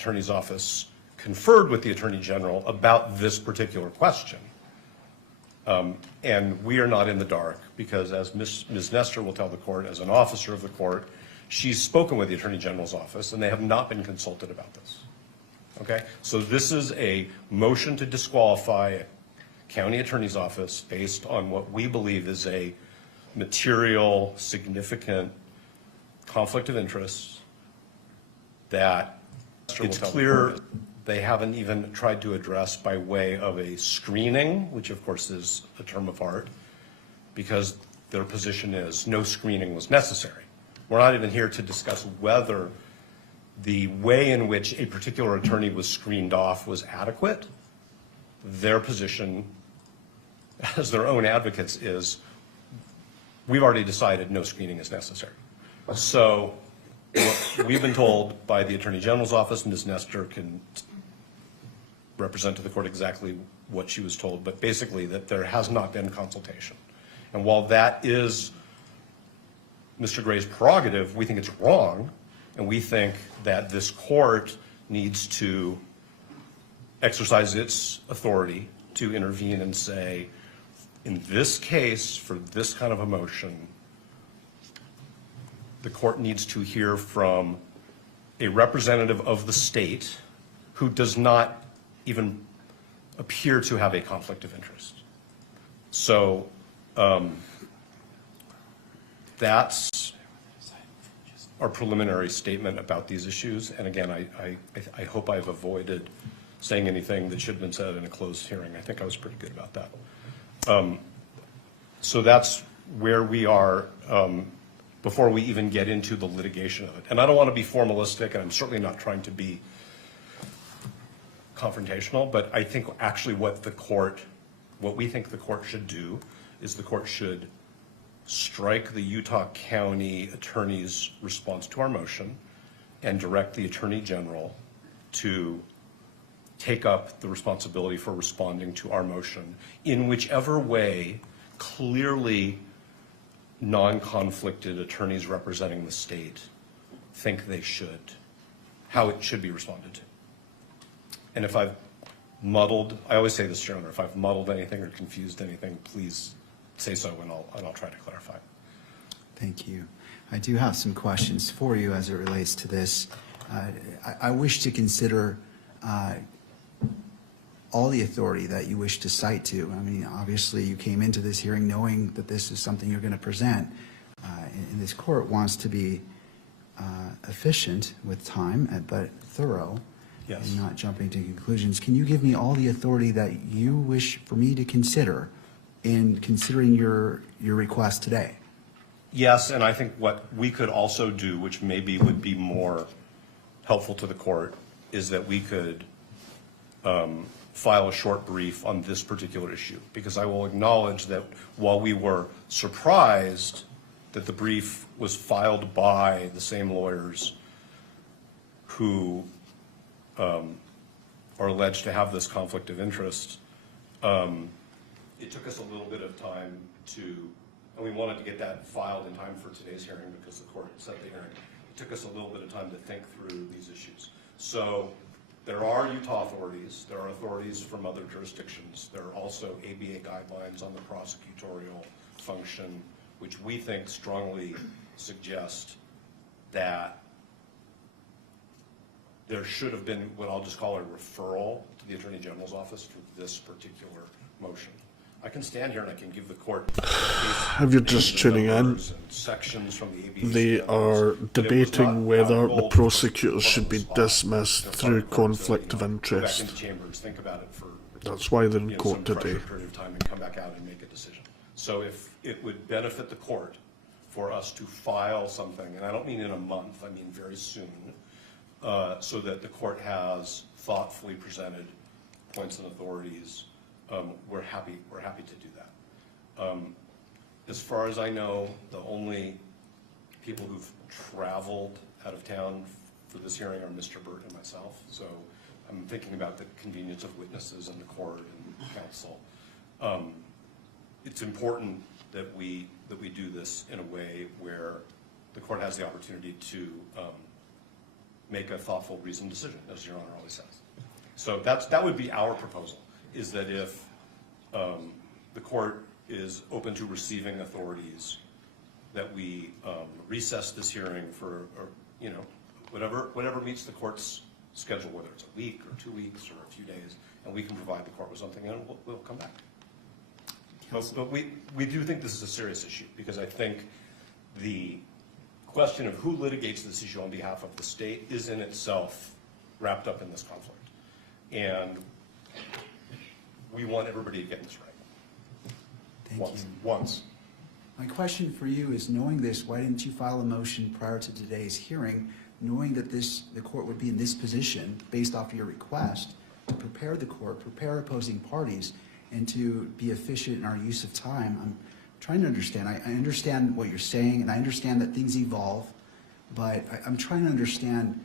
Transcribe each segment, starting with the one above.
Attorney's Office conferred with the Attorney General about this particular question. And we are not in the dark because, as Ms. Nestor will tell the court, as an officer of the court, she's spoken with the Attorney General's office and they have not been consulted about this. Okay? So this is a motion to disqualify a county attorney's office based on what we believe is a material, significant conflict of interest that it's clear they haven't even tried to address by way of a screening, which of course is a term of art, because their position is no screening was necessary. We're not even here to discuss whether the way in which a particular attorney was screened off was adequate. Their position, as their own advocates, is we've already decided no screening is necessary. So what we've been told by the Attorney General's office, Ms. Nestor can represent to the court exactly what she was told, but basically that there has not been consultation. And while that is Mr. Gray's prerogative, we think it's wrong, and we think that this court needs to exercise its authority to intervene and say, in this case, for this kind of a motion, the court needs to hear from a representative of the state who does not even appear to have a conflict of interest. So that's our preliminary statement about these issues. And again, I hope I've avoided saying anything that should have been said in a closed hearing. I think I was pretty good about that. So that's where we are before we even get into the litigation of it. And I don't want to be formalistic, and I'm certainly not trying to be confrontational, but I think actually what we think the court should do is the court should strike the Utah County Attorney's response to our motion and direct the Attorney General to take up the responsibility for responding to our motion in whichever way clearly non-conflicted attorneys representing the state think they should, how it should be responded to. And if I've muddled, I always say this, Your Honor, if I've muddled anything or confused anything, please say so and I'll try to clarify. Thank you. I do have some questions for you as it relates to this. I wish to consider all the authority that you wish to cite to. I mean, obviously you came into this hearing knowing that this is something you're going to present, and this court wants to be efficient with time, but thorough. Yes. And not jumping to conclusions. Can you give me all the authority that you wish for me to consider in considering your request today? Yes, and I think what we could also do, which maybe would be more helpful to the court, is that we could file a short brief on this particular issue, because I will acknowledge that while we were surprised that the brief was filed by the same lawyers who are alleged to have this conflict of interest, it took us a little bit of time and we wanted to get that filed in time for today's hearing because the court set the hearing. It took us a little bit of time to think through these issues. So there are Utah authorities, there are authorities from other jurisdictions, there are also ABA guidelines on the prosecutorial function, which we think strongly suggest that there should have been what I'll just call a referral to the Attorney General's office for this particular motion. I can stand here and I can give the court. If you're just tuning in, sections from the ABA they are debating whether the prosecutors should be dismissed through conflict of interest. That's why they're in court today. And come back out and make a decision. So if it would benefit the court for us to file something, and I don't mean in a month, I mean very soon, so that the court has thoughtfully presented points and authorities, we're happy to do that. As far as I know, the only people who've traveled out of town for this hearing are Mr. Burt and myself. So I'm thinking about the convenience of witnesses in the court and counsel. It's important that we do this in a way where the court has the opportunity to make a thoughtful, reasoned decision, as Your Honor always says. So that would be our proposal, is that if the court is open to receiving authorities, that we recess this hearing for, whatever meets the court's schedule, whether it's a week or 2 weeks or a few days, and we can provide the court with something, and we'll come back. But we do think this is a serious issue, because I think the question of who litigates this issue on behalf of the state is in itself wrapped up in this conflict. And we want everybody to get this right. Thank you. Once. My question for you is, knowing this, why didn't you file a motion prior to today's hearing, knowing that the court would be in this position based off your request, to prepare the court, prepare opposing parties, and to be efficient in our use of time? I'm trying to understand. I understand what you're saying, and I understand that things evolve, but I'm trying to understand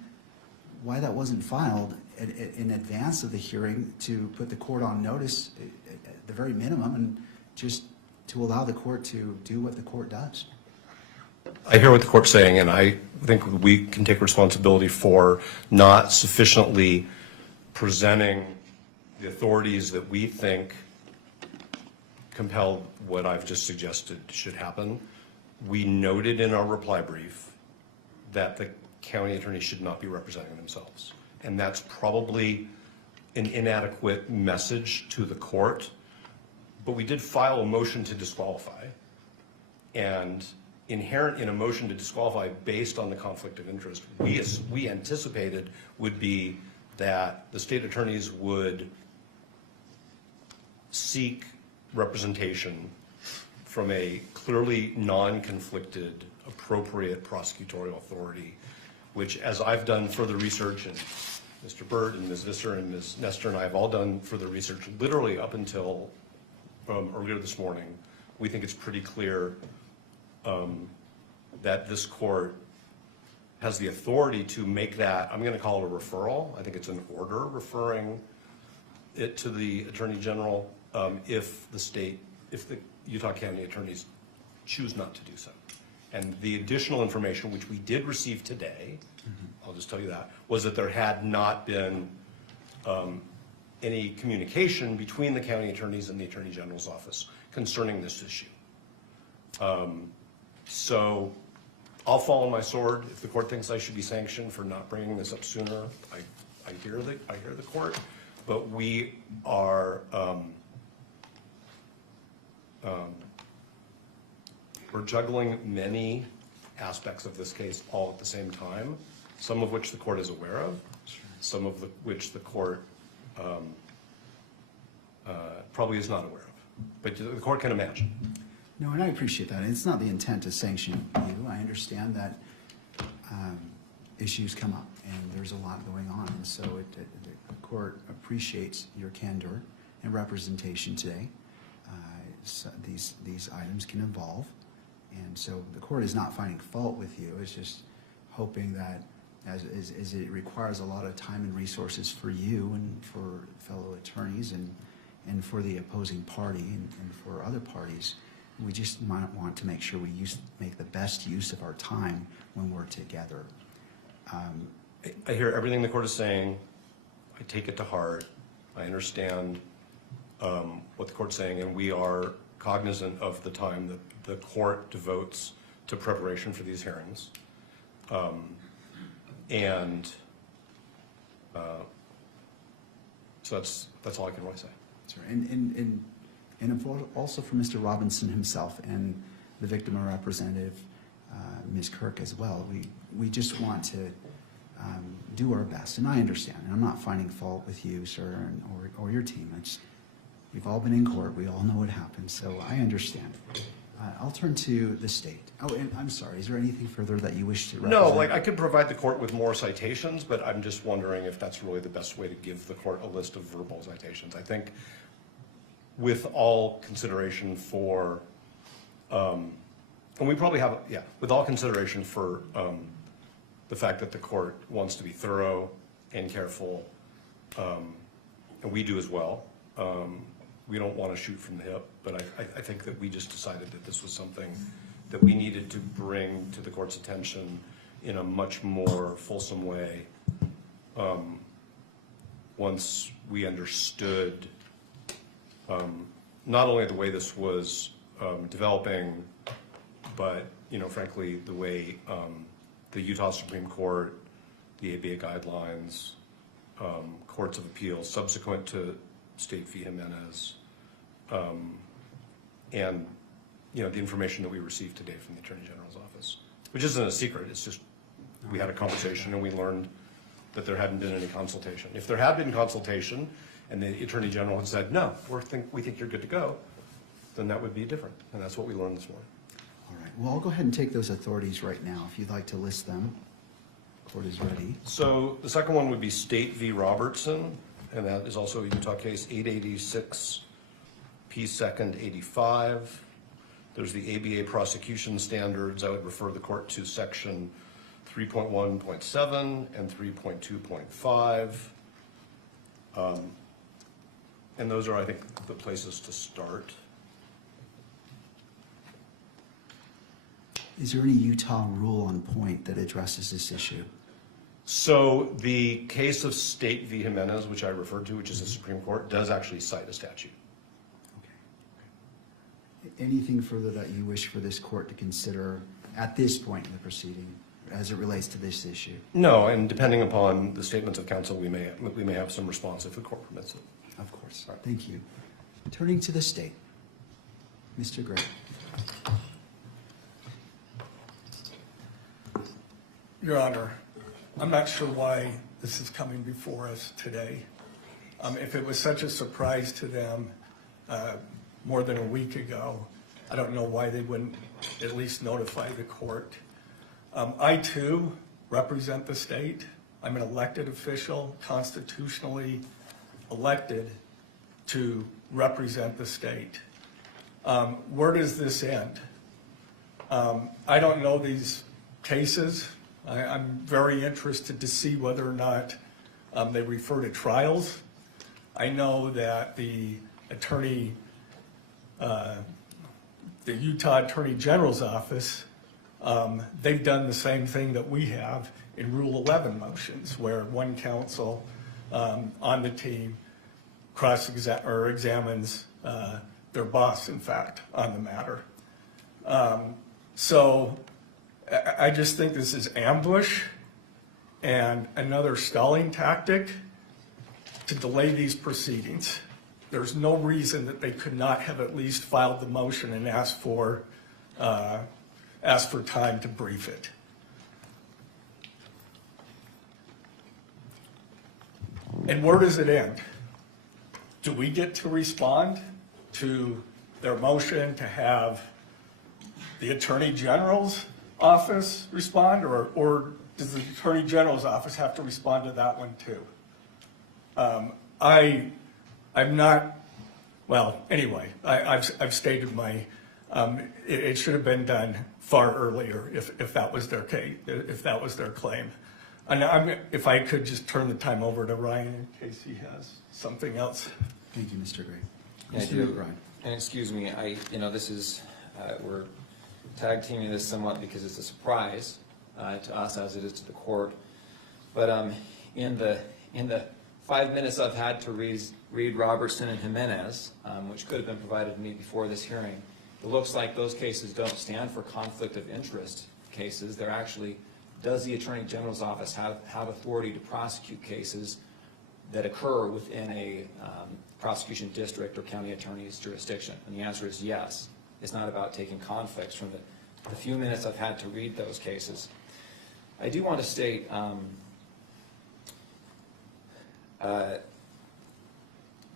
why that wasn't filed in advance of the hearing to put the court on notice at the very minimum, and just to allow the court to do what the court does. I hear what the court's saying, and I think we can take responsibility for not sufficiently presenting the authorities that we think compel what I've just suggested should happen. We noted in our reply brief that the county attorney should not be representing themselves. And that's probably an inadequate message to the court. But we did file a motion to disqualify. And inherent in a motion to disqualify based on the conflict of interest, we anticipated would be that the state attorneys would seek representation from a clearly non-conflicted, appropriate prosecutorial authority, which, as I've done further research, and Mr. Byrd and Ms. Visser and Ms. Nestor and I have all done further research, literally up until earlier this morning, we think it's pretty clear that this court has the authority to make that, I'm going to call it a referral. I think it's an order referring it to the Attorney General if the Utah County attorneys choose not to do so. And the additional information, which we did receive today, I'll just tell you that, was that there had not been any communication between the county attorneys and the Attorney General's office concerning this issue. So I'll fall on my sword. If the court thinks I should be sanctioned for not bringing this up sooner, I hear the court, but we are we're juggling many aspects of this case all at the same time, some of which the court is aware of, some of which the court probably is not aware of, but the court can imagine. No, and I appreciate that. It's not the intent to sanction you. I understand that issues come up, and there's a lot going on, and so the court appreciates your candor and representation today. So these items can evolve, and so the court is not finding fault with you. It's just hoping that, as it requires a lot of time and resources for you and for fellow attorneys and for the opposing party and for other parties, we just might want to make sure we make the best use of our time when we're together. I hear everything the court is saying. I take it to heart. I understand what the court's saying, and we are cognizant of the time that the court devotes to preparation for these hearings. So that's all I can really say. Sorry. And also for Mr. Robinson himself and the victim representative, Ms. Kirk, as well. We just want to do our best, and I understand. And I'm not finding fault with you, sir, or your team. We've all been in court. We all know what happened, so I understand. I'll turn to the state. Oh, and I'm sorry. Is there anything further that you wish to represent? No, I could provide the court with more citations, but I'm just wondering if that's really the best way to give the court a list of verbal citations. I think with all consideration for, and we probably have, with all consideration for the fact that the court wants to be thorough and careful, and we do as well. We don't want to shoot from the hip, but I think that we just decided that this was something that we needed to bring to the court's attention in a much more fulsome way once we understood not only the way this was developing, but, frankly, the way the Utah Supreme Court, the ABA guidelines, courts of appeals subsequent to State v. Jimenez, and, the information that we received today from the Attorney General's office, which isn't a secret. It's just we had a conversation and we learned that there hadn't been any consultation. If there had been consultation and the Attorney General had said, no, we think you're good to go, then that would be different. And that's what we learned this morning. All right, well, I'll go ahead and take those authorities right now, if you'd like to list them. Court is ready. So the second one would be State v. Robertson, and that is also a Utah case, 886 P. 2nd 85. There's the ABA prosecution standards. I would refer the court to section 3.1.7 and 3.2.5. And those are, I think, the places to start. Is there any Utah rule on point that addresses this issue? So the case of State v. Jimenez, which I referred to, which is the Supreme Court, does actually cite a statute. Okay. Anything further that you wish for this court to consider at this point in the proceeding as it relates to this issue? No, and depending upon the statements of counsel, we may have some response if the court permits it. Of course. Thank you. Turning to the state, Mr. Gray. Your Honor, I'm not sure why this is coming before us today. If it was such a surprise to them more than a week ago, I don't know why they wouldn't at least notify the court. I too represent the state. I'm an elected official, constitutionally elected to represent the state. Where does this end? I don't know these cases. I'm very interested to see whether or not they refer to trials. I know that the Utah Attorney General's office, they've done the same thing that we have in Rule 11 motions, where one counsel on the team examines their boss, in fact, on the matter. So I just think this is ambush and another stalling tactic to delay these proceedings. There's no reason that they could not have at least filed the motion and asked for time to brief it. And where does it end? Do we get to respond to their motion to have the Attorney General's office respond, or does the Attorney General's office have to respond to that one too? I'm not, well, anyway, I've stated my, it should have been done far earlier if that was their case, if that was their claim. And if I could just turn the time over to Ryan in case he has something else. Thank you, Mr. Gray. I do. And excuse me, this is, we're tag teaming this somewhat because it's a surprise to us as it is to the court. But in the 5 minutes I've had to read Robertson and Jimenez, which could have been provided to me before this hearing, it looks like those cases don't stand for conflict of interest cases. They're actually, does the Attorney General's office have authority to prosecute cases that occur within a prosecution district or county attorney's jurisdiction? And the answer is yes. It's not about taking conflicts from the few minutes I've had to read those cases. I do want to state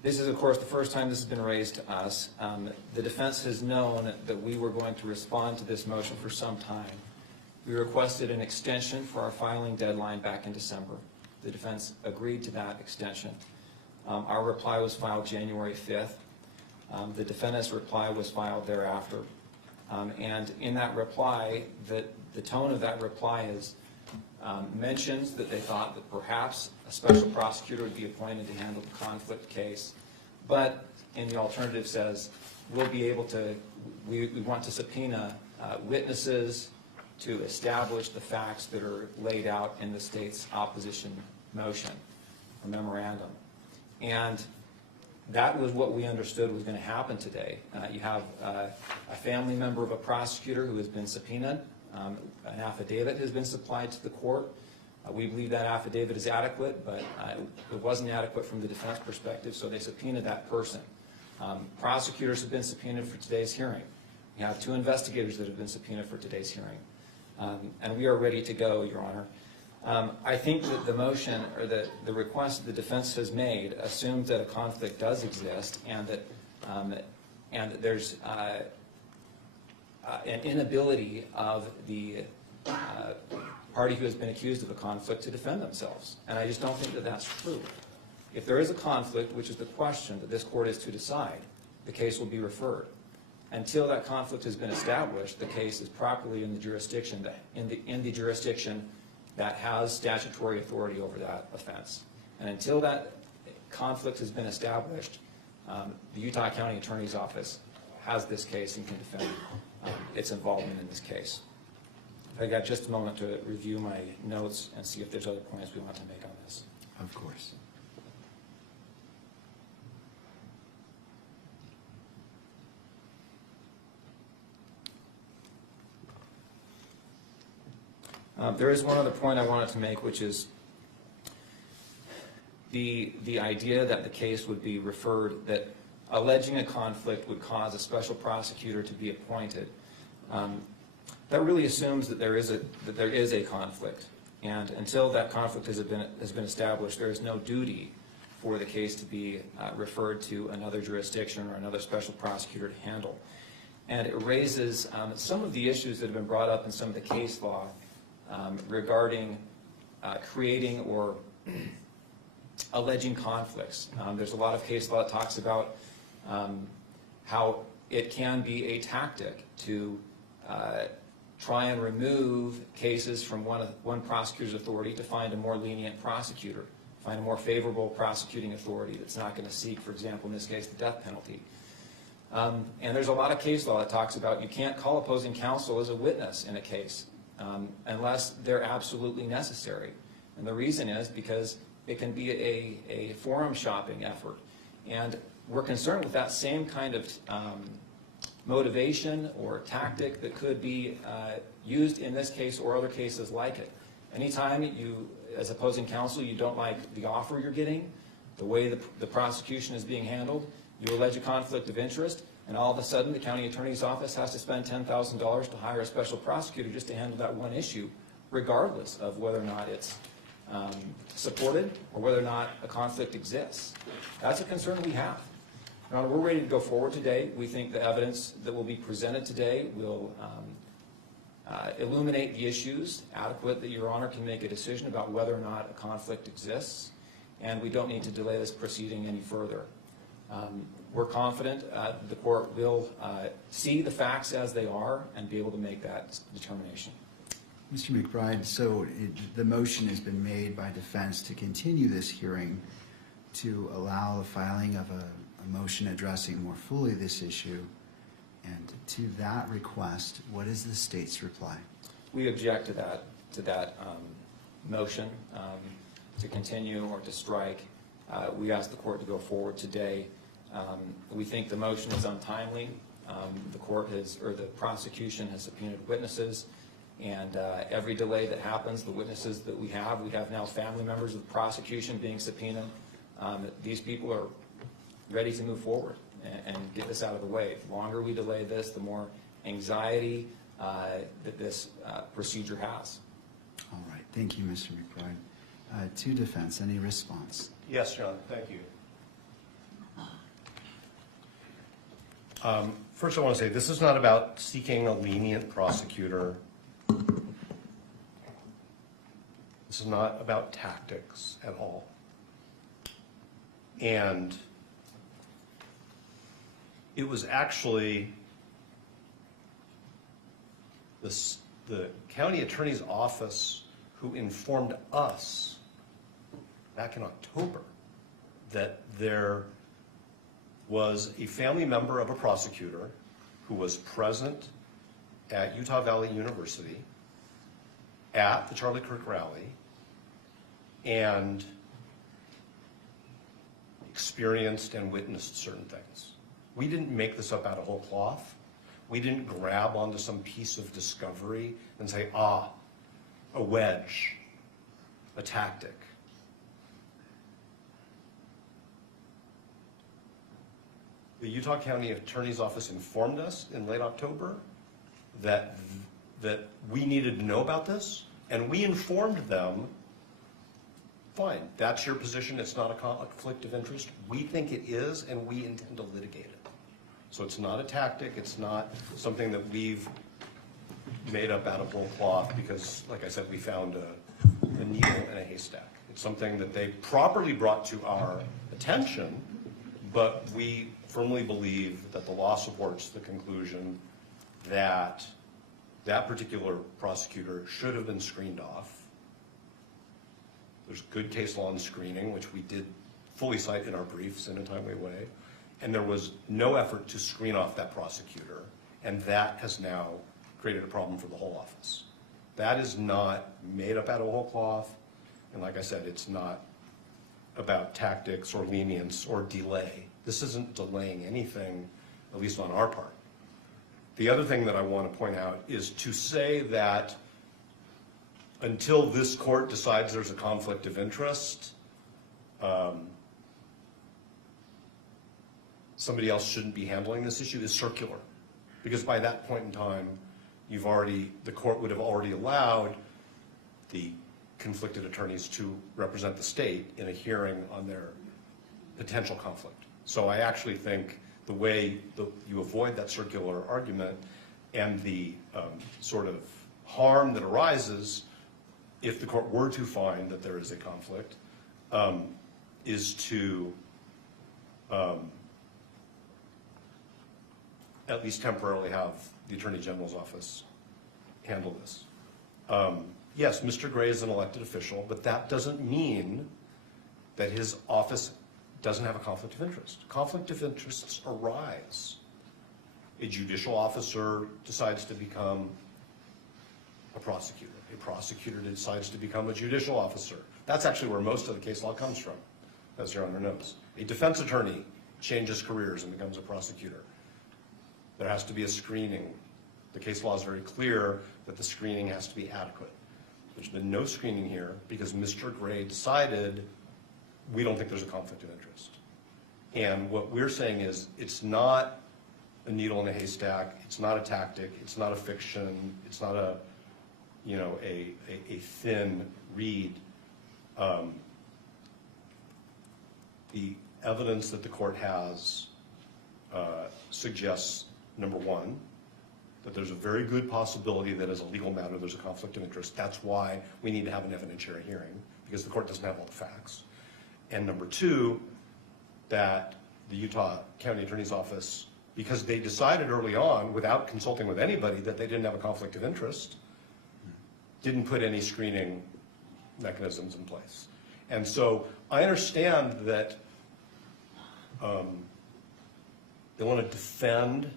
this is, of course, the first time this has been raised to us. The defense has known that we were going to respond to this motion for some time. We requested an extension for our filing deadline back in December. The defense agreed to that extension. Our reply was filed January 5th. The defendant's reply was filed thereafter. And in that reply, the tone of that reply is mentions that they thought that perhaps a special prosecutor would be appointed to handle the conflict case, but in the alternative says we'll be able to, we want to subpoena witnesses to establish the facts that are laid out in the state's opposition motion or memorandum. And that was what we understood was going to happen today. You have a family member of a prosecutor who has been subpoenaed. An affidavit has been supplied to the court. We believe that affidavit is adequate, but it wasn't adequate from the defense perspective, so they subpoenaed that person. Prosecutors have been subpoenaed for today's hearing. We have 2 investigators that have been subpoenaed for today's hearing. And we are ready to go, Your Honor. I think that the motion or the request the defense has made assumes that a conflict does exist and that there's an inability of the party who has been accused of a conflict to defend themselves. And I just don't think that that's true. If there is a conflict, which is the question that this court is to decide, the case will be referred. Until that conflict has been established, the case is properly in the jurisdiction that has statutory authority over that offense. And until that conflict has been established, the Utah County Attorney's Office has this case and can defend its involvement in this case. I got just a moment to review my notes and see if there's other points we want to make on this. Of course. There is one other point I wanted to make, which is the idea that the case would be referred, that alleging a conflict would cause a special prosecutor to be appointed. That really assumes that there is a conflict, and until that conflict has been established, there is no duty for the case to be referred to another jurisdiction or another special prosecutor to handle. And it raises some of the issues that have been brought up in some of the case law regarding creating or alleging conflicts. There's a lot of case law that talks about how it can be a tactic to try and remove cases from one prosecutor's authority to find a more lenient prosecutor, find a more favorable prosecuting authority that's not going to seek, for example, in this case, the death penalty. And there's a lot of case law that talks about you can't call opposing counsel as a witness in a case unless they're absolutely necessary. And the reason is because it can be a forum shopping effort. And we're concerned with that same kind of motivation or tactic that could be used in this case or other cases like it. Anytime you, as opposing counsel, you don't like the offer you're getting, the way the prosecution is being handled, you allege a conflict of interest, and all of a sudden the county attorney's office has to spend $10,000 to hire a special prosecutor just to handle that one issue, regardless of whether or not it's supported or whether or not a conflict exists. That's a concern we have. Your Honor, we're ready to go forward today. We think the evidence that will be presented today will illuminate the issues adequate that Your Honor can make a decision about whether or not a conflict exists, and we don't need to delay this proceeding any further. We're confident the court will see the facts as they are and be able to make that determination. Mr. McBride, so the motion has been made by defense to continue this hearing to allow the filing of a motion addressing more fully this issue. And to that request, what is the state's reply? We object to that motion to continue or to strike. We ask the court to go forward today. We think the motion is untimely. The court or the prosecution has subpoenaed witnesses, and every delay that happens, the witnesses that we have now family members of the prosecution being subpoenaed. These people are ready to move forward and get this out of the way. The longer we delay this, the more anxiety that this procedure has. All right, thank you, Mr. McBride. To defense, any response? Yes, John, thank you. First, I want to say this is not about seeking a lenient prosecutor. This is not about tactics at all. And it was actually the county attorney's office who informed us back in October that there was a family member of a prosecutor who was present at Utah Valley University at the Charlie Kirk rally and experienced and witnessed certain things. We didn't make this up out of whole cloth. We didn't grab onto some piece of discovery and say, a wedge, a tactic. The Utah County Attorney's Office informed us in late October that we needed to know about this, and we informed them, fine, that's your position, it's not a conflict of interest. We think it is, and we intend to litigate it. So it's not a tactic, it's not something that we've made up out of whole cloth because, like I said, we found a needle in a haystack. It's something that they properly brought to our attention, but we firmly believe that the law supports the conclusion that that particular prosecutor should have been screened off. There's good case law on screening, which we did fully cite in our briefs in a timely way, and there was no effort to screen off that prosecutor, and that has now created a problem for the whole office. That is not made up out of whole cloth, and like I said, it's not about tactics or lenience or delay. This isn't delaying anything, at least on our part. The other thing that I want to point out is to say that until this court decides there's a conflict of interest, somebody else shouldn't be handling this issue is circular. Because by that point in time, the court would have already allowed the conflicted attorneys to represent the state in a hearing on their potential conflict. So I actually think the way you avoid that circular argument and the sort of harm that arises if the court were to find that there is a conflict is to at least temporarily have the Attorney General's office handle this. Yes, Mr. Gray is an elected official, but that doesn't mean that his office doesn't have a conflict of interest. Conflict of interests arise. A judicial officer decides to become a prosecutor. A prosecutor decides to become a judicial officer. That's actually where most of the case law comes from, as Your Honor knows. A defense attorney changes careers and becomes a prosecutor. There has to be a screening. The case law is very clear that the screening has to be adequate. There's been no screening here because Mr. Gray decided we don't think there's a conflict of interest. And what we're saying is it's not a needle in a haystack, it's not a tactic, it's not a fiction, it's not a thin reed. The evidence that the court has suggests, number one, that there's a very good possibility that as a legal matter there's a conflict of interest. That's why we need to have an evidentiary hearing, because the court doesn't have all the facts. And number two, that the Utah County Attorney's Office, because they decided early on, without consulting with anybody, that they didn't have a conflict of interest, didn't put any screening mechanisms in place. And so I understand that they want to defend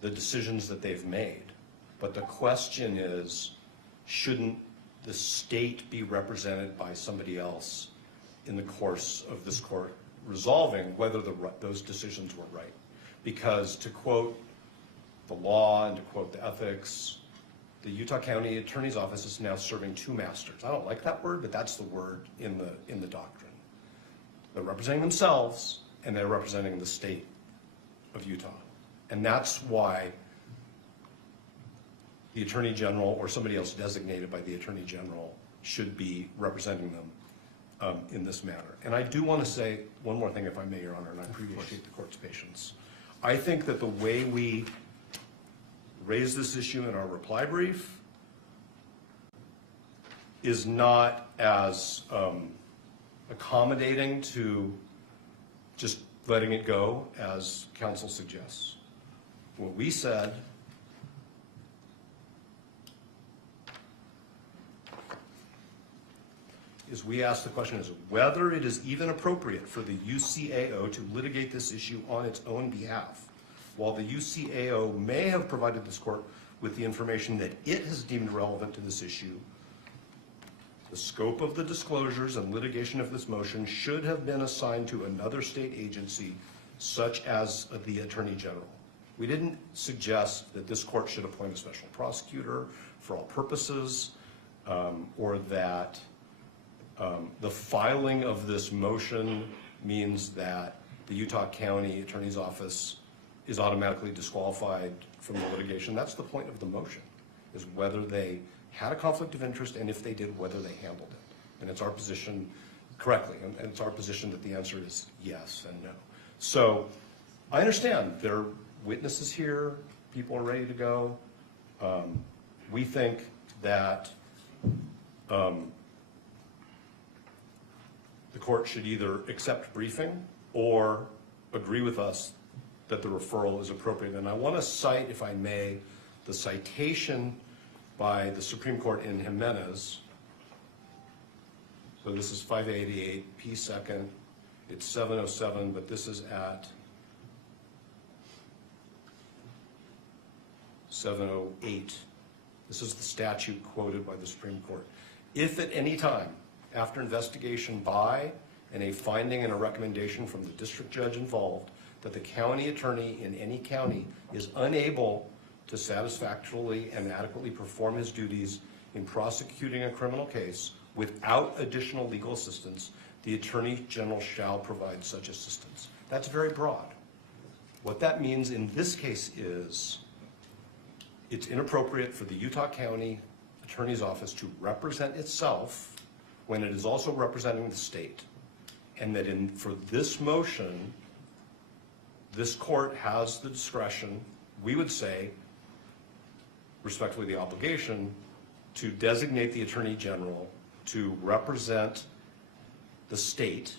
the decisions that they've made, but the question is, shouldn't the state be represented by somebody else in the course of this court resolving whether those decisions were right? Because to quote the law and to quote the ethics, the Utah County Attorney's Office is now serving two masters. I don't like that word, but that's the word in the doctrine. They're representing themselves and they're representing the state of Utah. And that's why the Attorney General or somebody else designated by the Attorney General should be representing them in this matter. And I do want to say one more thing, if I may, Your Honor, and I appreciate the court's patience. I think that the way we raise this issue in our reply brief is not as accommodating to just letting it go as counsel suggests. What we said is we asked the question is whether it is even appropriate for the UCAO to litigate this issue on its own behalf. While the UCAO may have provided this court with the information that it has deemed relevant to this issue, The scope of the disclosures and litigation of this motion should have been assigned to another state agency, such as the Attorney General. We didn't suggest that this court should appoint a special prosecutor for all purposes, or that the filing of this motion means that the Utah County Attorney's Office is automatically disqualified from the litigation. That's the point of the motion, is whether they had a conflict of interest, and if they did, whether they handled it. And it's our position, correctly, and it's our position that the answer is yes and no. So I understand there are witnesses here, people are ready to go. We think that the court should either accept briefing or agree with us that the referral is appropriate. And I want to cite, if I may, the citation by the Supreme Court in Jimenez. So this is 588 P. 2nd. It's 707, but this is at 708. This is the statute quoted by the Supreme Court. If at any time, after investigation by and a finding and a recommendation from the district judge involved, that the county attorney in any county is unable to satisfactorily and adequately perform his duties in prosecuting a criminal case without additional legal assistance, the Attorney General shall provide such assistance. That's very broad. What that means in this case is it's inappropriate for the Utah County Attorney's Office to represent itself when it is also representing the state. And that for this motion, this court has the discretion, we would say, respectfully the obligation, to designate the Attorney General to represent the state,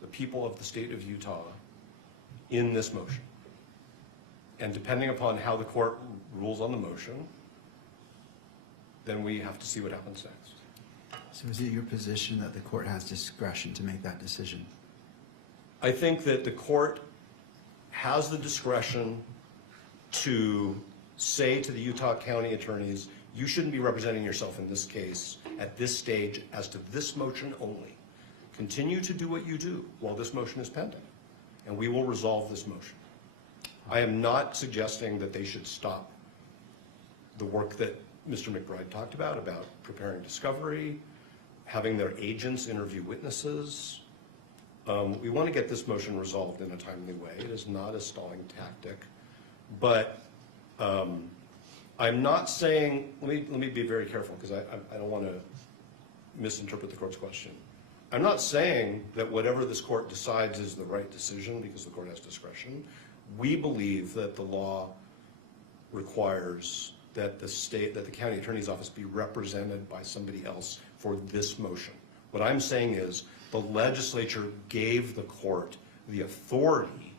the people of the state of Utah, in this motion. And depending upon how the court rules on the motion, then we have to see what happens next. So is it your position that the court has discretion to make that decision? I think that the court has the discretion to say to the Utah County attorneys, you shouldn't be representing yourself in this case at this stage as to this motion only. Continue to do what you do while this motion is pending, and we will resolve this motion. I am not suggesting that they should stop the work that Mr. McBride talked about preparing discovery, having their agents interview witnesses. We want to get this motion resolved in a timely way. It is not a stalling tactic. But I'm not saying, let me be very careful, because I don't want to misinterpret the court's question. I'm not saying that whatever this court decides is the right decision because the court has discretion. We believe that the law requires that the county attorney's office be represented by somebody else for this motion. What I'm saying is the legislature gave the court the authority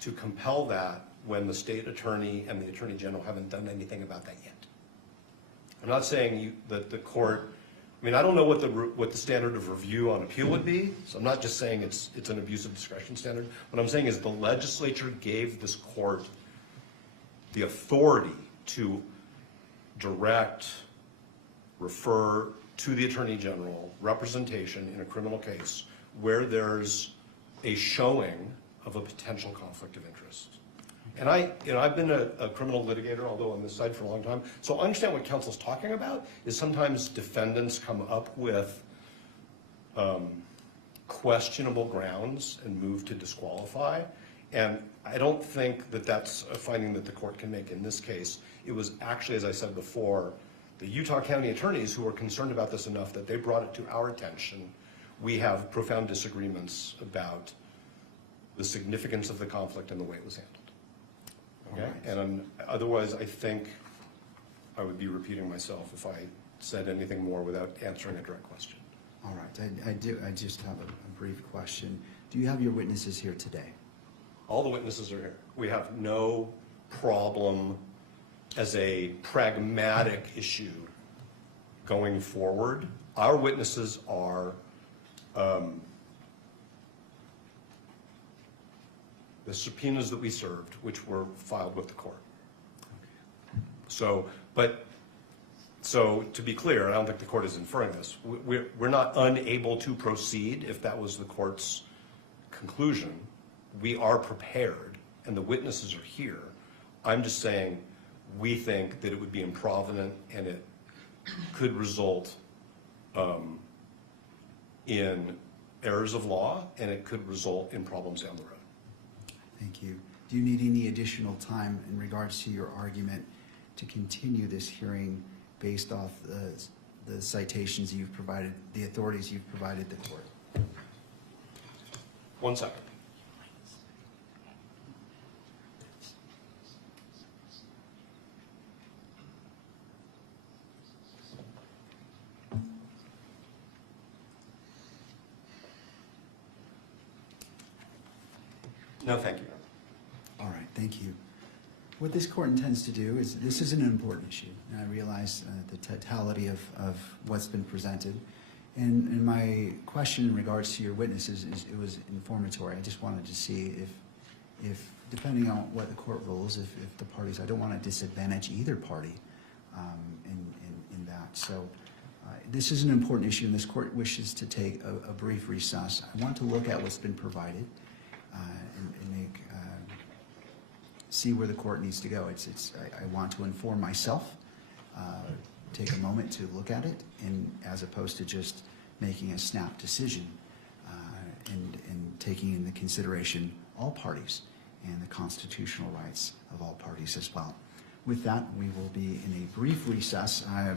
to compel that when the state attorney and the attorney general haven't done anything about that yet. I'm not saying that the court, I mean, I don't know what the standard of review on appeal would be, so I'm not just saying it's an abuse of discretion standard. What I'm saying is the legislature gave this court the authority to direct, refer to the attorney general representation in a criminal case where there's a showing of a potential conflict of interest. And I've been a criminal litigator, although on this side for a long time, so I understand what counsel's talking about is sometimes defendants come up with questionable grounds and move to disqualify. And I don't think that that's a finding that the court can make in this case. It was actually, as I said before, the Utah County attorneys who were concerned about this enough that they brought it to our attention. We have profound disagreements about the significance of the conflict and the way it was handled. Okay? And otherwise, I think I would be repeating myself if I said anything more without answering a direct question. All right, I just have a brief question. Do you have your witnesses here today? All the witnesses are here. We have no problem as a pragmatic issue going forward. Our witnesses are the subpoenas that we served, which were filed with the court. So So to be clear, I don't think the court is inferring this. We're not unable to proceed if that was the court's conclusion. We are prepared and the witnesses are here. I'm just saying we think that it would be improvident and it could result in errors of law and it could result in problems down the road. Thank you. Do you need any additional time in regards to your argument to continue this hearing based off the citations you've provided, the authorities you've provided the court? 1 second. No, thank you. All right, thank you. What this court intends to do is, this is an important issue, and I realize the totality of what's been presented. And my question in regards to your witnesses it was informatory. I just wanted to see if depending on what the court rules, if the parties, I don't want to disadvantage either party in that. So this is an important issue, and this court wishes to take a brief recess. I want to look at what's been provided and make see where the court needs to go. I want to inform myself, take a moment to look at it, and as opposed to just making a snap decision and taking into consideration all parties and the constitutional rights of all parties as well. With that, we will be in a brief recess. I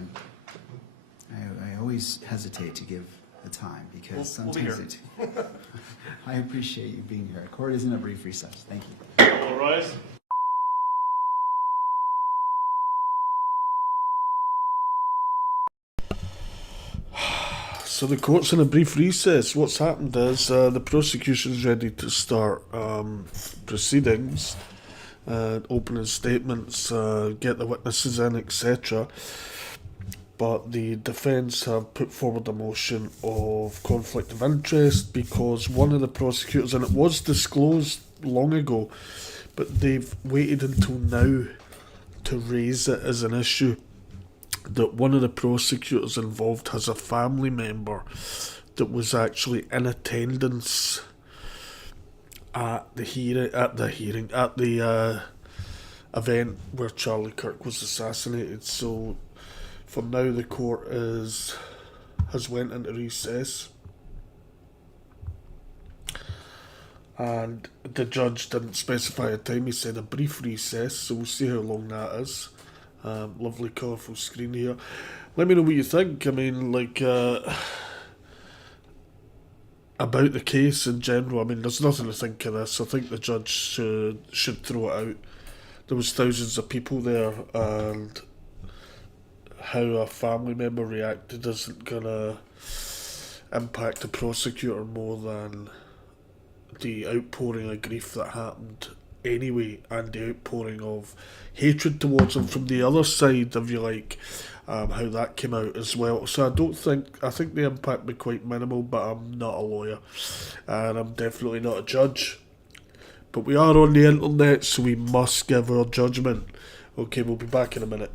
always hesitate to give the time because We'll be sometimes here. I appreciate you being here. Court is in a brief recess. Thank you. All right. So the court's in a brief recess. What's happened is the prosecution's ready to start proceedings, opening statements, get the witnesses in, etc. But the defence have put forward a motion of conflict of interest because one of the prosecutors, and it was disclosed long ago, but they've waited until now to raise it as an issue, that one of the prosecutors involved has a family member that was actually in attendance at the event where Charlie Kirk was assassinated. So for now the court has went into recess, and the judge didn't specify a time. He said a brief recess, so we'll see how long that is. Lovely colourful screen here. Let me know what you think. I mean, like, about the case in general. I mean, there's nothing to think of this. I think the judge should throw it out. There was thousands of people there, and how a family member reacted isn't gonna impact the prosecutor more than the outpouring of grief that happened anyway, and the outpouring of hatred towards him from the other side, if you like, how that came out as well. So I think the impact will be quite minimal, but I'm not a lawyer and I'm definitely not a judge, but we are on the internet, so we must give our judgment. Okay, we'll be back in a minute.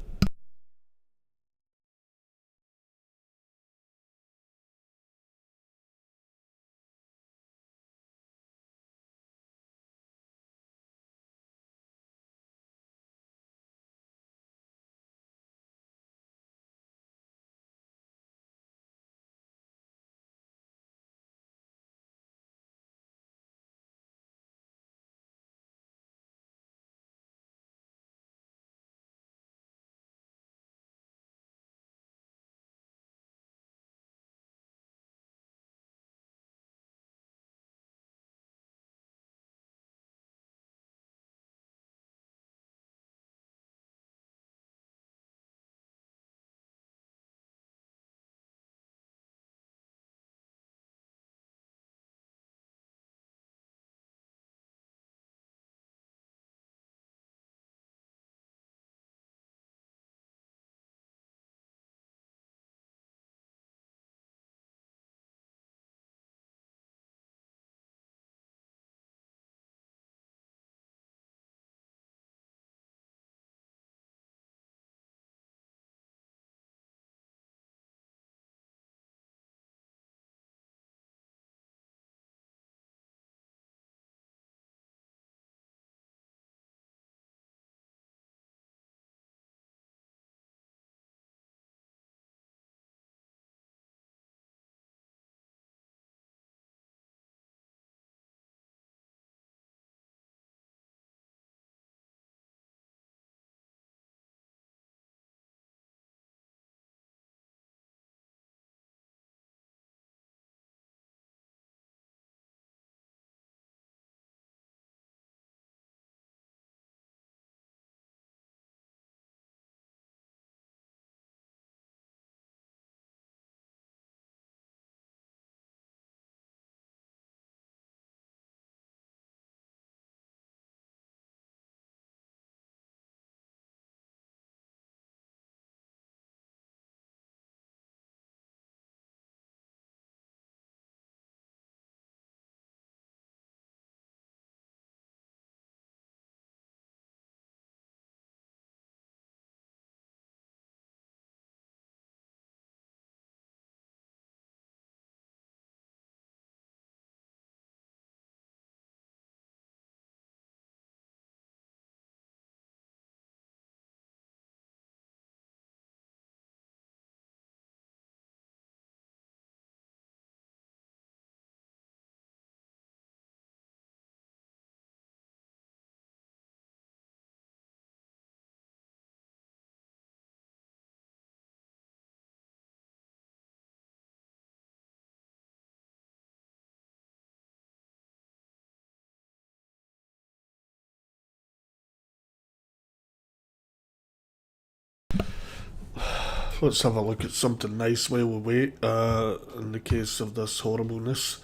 let's have a look at something nice while we wait. In the case of this horribleness,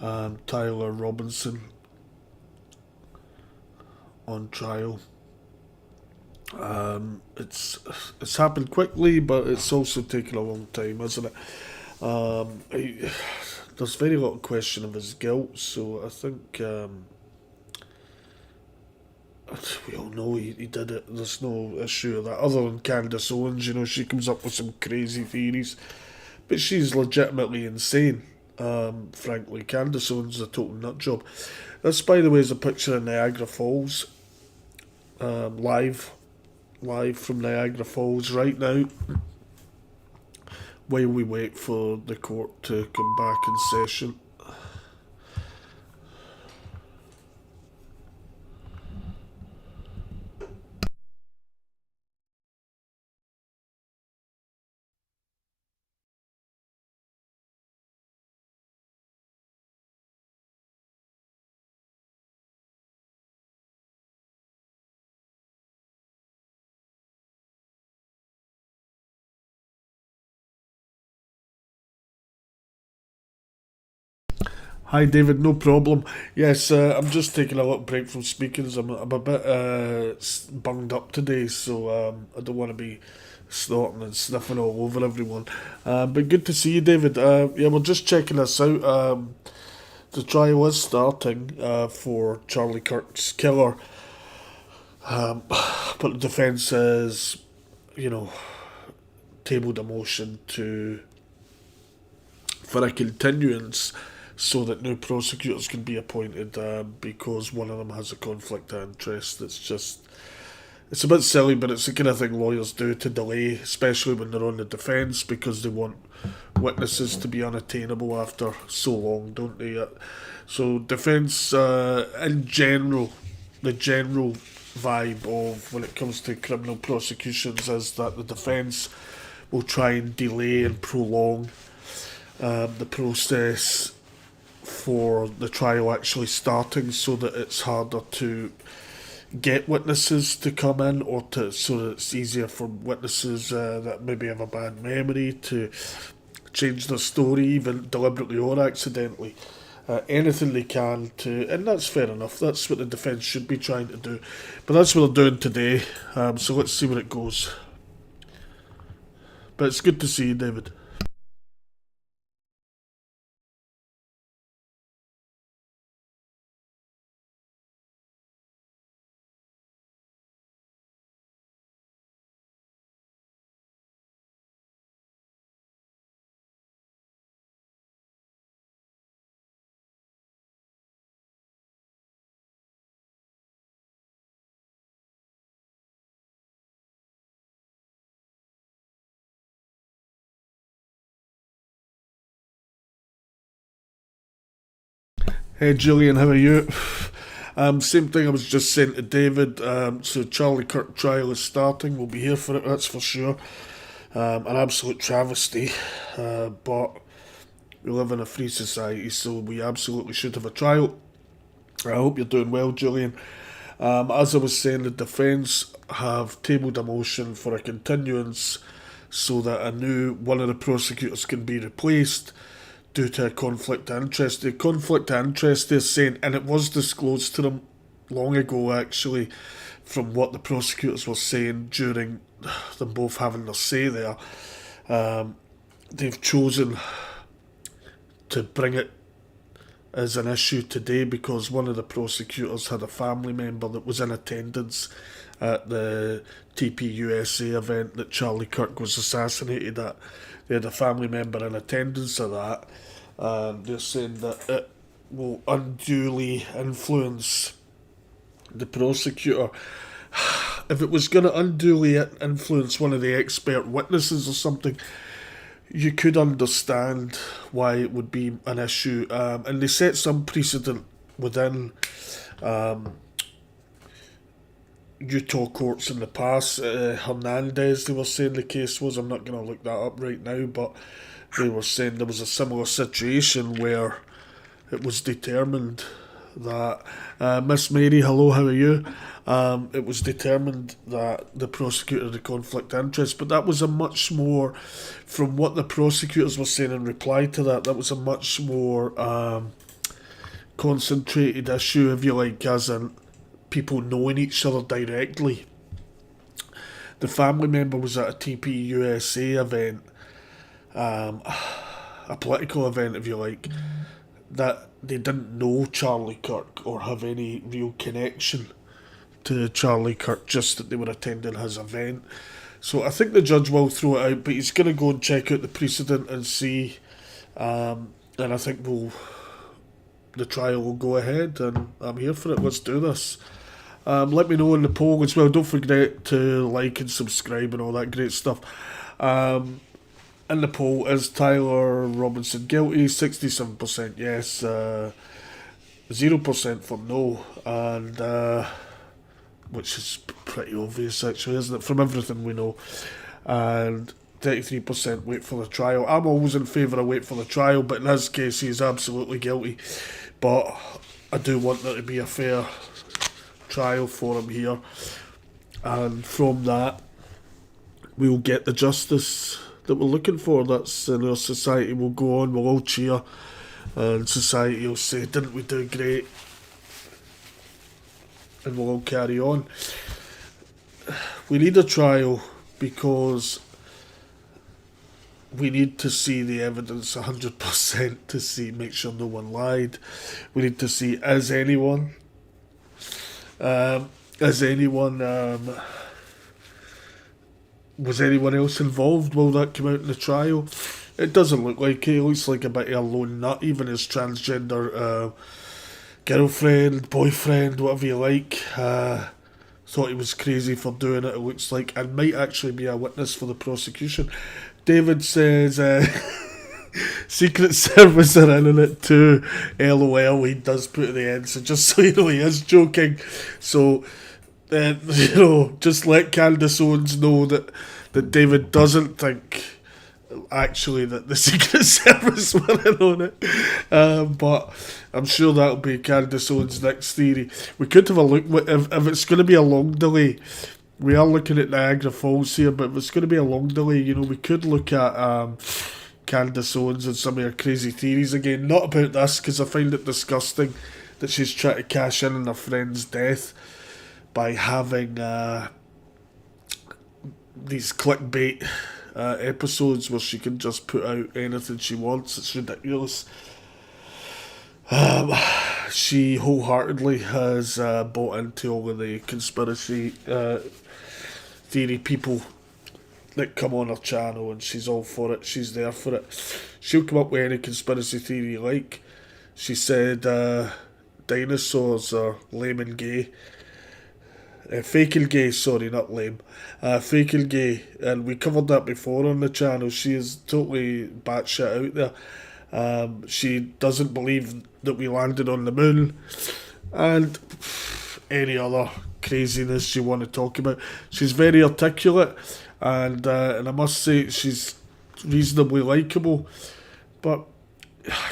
Tyler Robinson on trial. It's happened quickly, but it's also taken a long time, hasn't it? There's very little question of his guilt, so I think we all know he did it. There's no issue with that. Other than Candace Owens, she comes up with some crazy theories, but she's legitimately insane. Frankly, Candace Owens is a total nut job. This, by the way, is a picture of Niagara Falls, live from Niagara Falls right now, while we wait for the court to come back in session. Hi David, no problem. Yes, I'm just taking a little break from speaking. I'm a bit bunged up today, so I don't want to be snorting and sniffing all over everyone. But good to see you, David. Yeah, we're just checking this out. The trial is starting for Charlie Kirk's killer, but the defence has, tabled a motion for a continuance so that new prosecutors can be appointed because one of them has a conflict of interest. It's a bit silly, but it's the kind of thing lawyers do to delay, especially when they're on the defence, because they want witnesses to be unattainable after so long, don't they? So defence, in general, the general vibe of when it comes to criminal prosecutions is that the defence will try and delay and prolong the process for the trial actually starting, so that it's harder to get witnesses to come in, or so that it's easier for witnesses that maybe have a bad memory to change their story, even deliberately or accidentally. Anything they can to, and that's fair enough. That's what the defence should be trying to do, but that's what they're doing today. So let's see where it goes. But it's good to see you, David. Hey Julian, how are you? Same thing I was just saying to David. So Charlie Kirk trial is starting. We'll be here for it, that's for sure. An absolute travesty, but we live in a free society, so we absolutely should have a trial. I hope you're doing well, Julian. As I was saying, the defence have tabled a motion for a continuance so that one of the prosecutors can be replaced due to a conflict of interest. The conflict of interest, they're saying, and it was disclosed to them long ago actually, from what the prosecutors were saying during them both having their say there, they've chosen to bring it as an issue today because one of the prosecutors had a family member that was in attendance at the TPUSA event that Charlie Kirk was assassinated at. They had a family member in attendance of that, and they're saying that it will unduly influence the prosecutor. If it was going to unduly influence one of the expert witnesses or something, you could understand why it would be an issue. And they set some precedent within Utah courts in the past. Hernandez, they were saying the case was, I'm not going to look that up right now, but they were saying there was a similar situation where it was determined that Miss Mary, hello, how are you? It was determined that the prosecutor had a conflict of interest, but that was a much more, from what the prosecutors were saying in reply to that, that was a much more concentrated issue, if you like, as in people knowing each other directly. The family member was at a TPUSA event, a political event, if you like, that they didn't know Charlie Kirk or have any real connection to Charlie Kirk, just that they were attending his event. So I think the judge will throw it out, but he's going to go and check out the precedent and see, and I think the trial will go ahead, and I'm here for it. Let's do this. Let me know in the poll as well. Don't forget to like and subscribe and all that great stuff. In the poll, is Tyler Robinson guilty? 67% yes, 0% for no, and which is pretty obvious actually, isn't it, from everything we know, and 33% wait for the trial. I'm always in favour of wait for the trial, but in his case he is absolutely guilty, but I do want there to be a fair trial for him here, and from that we'll get the justice that we're looking for. That's in our society. Will go on, we'll all cheer, and society will say, didn't we do great? And we'll all carry on. We need a trial because we need to see the evidence 100% to see, make sure no one lied. We need to see, was anyone else involved? Will that come out in the trial? It doesn't look like it. It looks like a bit of a lone nut. Even his transgender girlfriend, boyfriend, whatever you like, thought he was crazy for doing it, it looks like, and might actually be a witness for the prosecution. David says Secret Service are in on it too. LOL, he does put at the end, so just so you know, he is joking. So just let Candace Owens know that David doesn't think actually that the Secret Service were in on it, but I'm sure that'll be Candace Owens' next theory. We could have a look, if it's going to be a long delay, we are looking at Niagara Falls here, but if it's going to be a long delay, we could look at Candace Owens and some of her crazy theories again, not about this, because I find it disgusting that she's trying to cash in on her friend's death by having these clickbait episodes where she can just put out anything she wants. It's ridiculous. She wholeheartedly has bought into all of the conspiracy theory people that come on her channel, and she's all for it. She's there for it. She'll come up with any conspiracy theory you like. She said dinosaurs are lame and gay. Fake and gay, sorry, not lame. Fake and gay, and we covered that before on the channel. She is totally batshit out there. She doesn't believe that we landed on the moon, and any other craziness you want to talk about. She's very articulate, and I must say she's reasonably likeable, but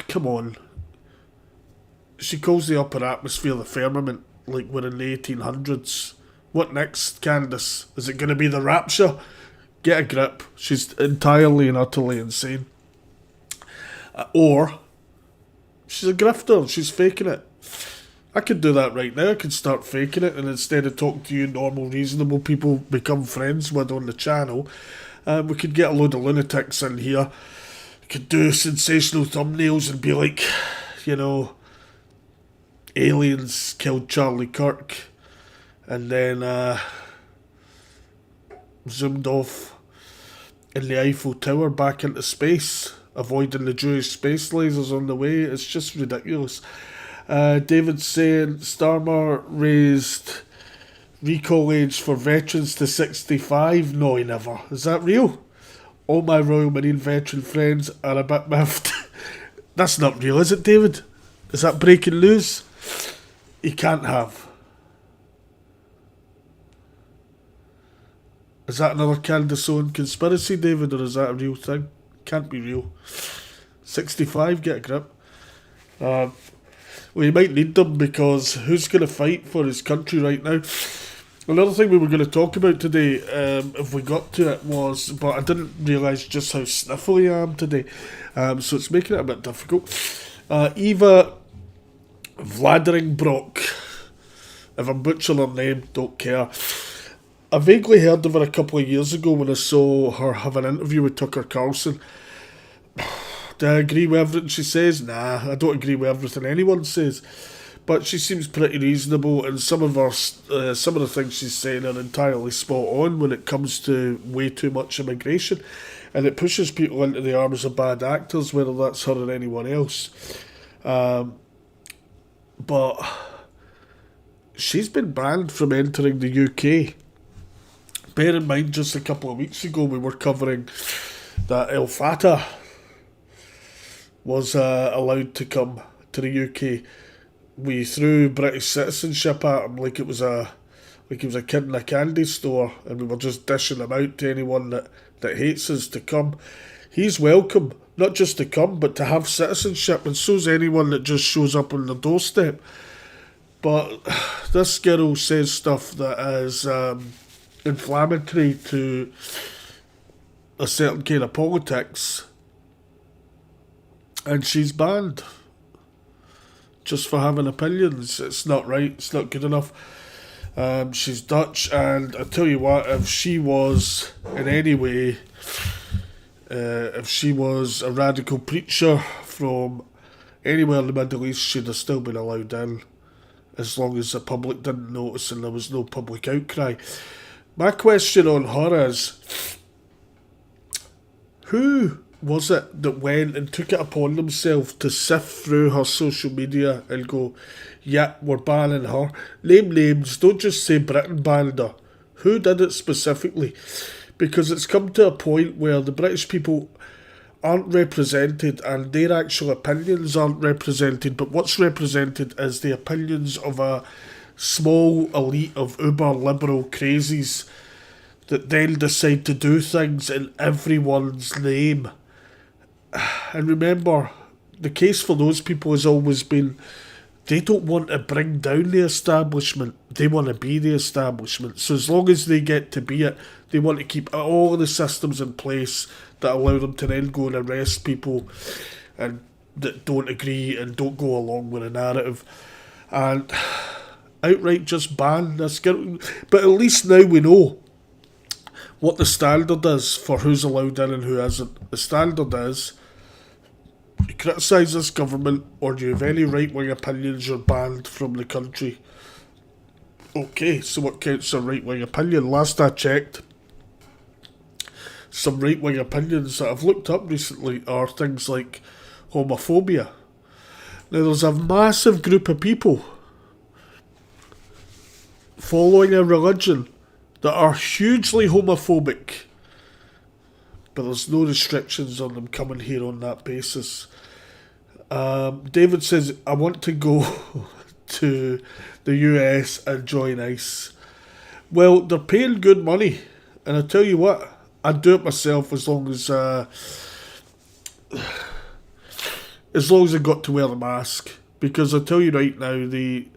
come on. She calls the upper atmosphere the firmament, like we're in the 1800s. What next, Candace? Is it going to be the rapture? Get a grip. She's entirely and utterly insane. Or she's a grifter. She's faking it. I could do that right now. I could start faking it, and instead of talking to you normal, reasonable people become friends with on the channel, we could get a load of lunatics in here. We could do sensational thumbnails and be like, aliens killed Charlie Kirk, and then zoomed off in the Eiffel Tower back into space, avoiding the Jewish space lasers on the way. It's just ridiculous. David's saying Starmer raised recall age for veterans to 65. No, he never. Is that real? All my Royal Marine veteran friends are a bit miffed. That's not real, is it, David? Is that breaking news? He can't have. Is that another Candace Owens conspiracy, David, or is that a real thing? Can't be real. 65, get a grip. Well, he might need them, because who's going to fight for his country right now? Another thing we were going to talk about today, if we got to it, was, but I didn't realise just how sniffly I am today, so it's making it a bit difficult. Eva Vlaardingbroek, if I'm butchering her name, don't care. I vaguely heard of her a couple of years ago when I saw her have an interview with Tucker Carlson. Do I agree with everything she says? Nah, I don't agree with everything anyone says. But she seems pretty reasonable, and some of the things she's saying are entirely spot on when it comes to way too much immigration, and it pushes people into the arms of bad actors, whether that's her or anyone else. But she's been banned from entering the UK. Bear in mind, just a couple of weeks ago, we were covering that El Fatah was allowed to come to the UK. We threw British citizenship at him like it was a kid in a candy store, and we were just dishing him out to anyone that hates us to come. He's welcome, not just to come, but to have citizenship, and so's anyone that just shows up on the doorstep. But this girl says stuff that is inflammatory to a certain kind of politics, and she's banned just for having opinions. It's not right, it's not good enough. She's Dutch, and I tell you what, if she was in any way, if she was a radical preacher from anywhere in the Middle East, she'd have still been allowed in, as long as the public didn't notice and there was no public outcry. My question on her is, who was it that went and took it upon themselves to sift through her social media and go, yeah, we're banning her? Name names, don't just say Britain banned her. Who did it specifically? Because it's come to a point where the British people aren't represented and their actual opinions aren't represented, but what's represented is the opinions of a small elite of uber liberal crazies that then decide to do things in everyone's name. And remember, the case for those people has always been, they don't want to bring down the establishment, they want to be the establishment. So as long as they get to be it, they want to keep all of the systems in place that allow them to then go and arrest people and that don't agree and don't go along with a narrative, and outright just ban this girl. But at least now we know what the standard is for who's allowed in and who isn't. The standard is, you criticise this government or you have any right-wing opinions, you're banned from the country. Okay, so what counts as a right-wing opinion? Last I checked, some right-wing opinions that I've looked up recently are things like homophobia. Now, there's a massive group of people following a religion that are hugely homophobic, but there's no restrictions on them coming here on that basis. David says, I want to go to the US and join ICE. Well, they're paying good money, and I tell you what, I'd do it myself as long as I got to wear the mask. Because I tell you right now, the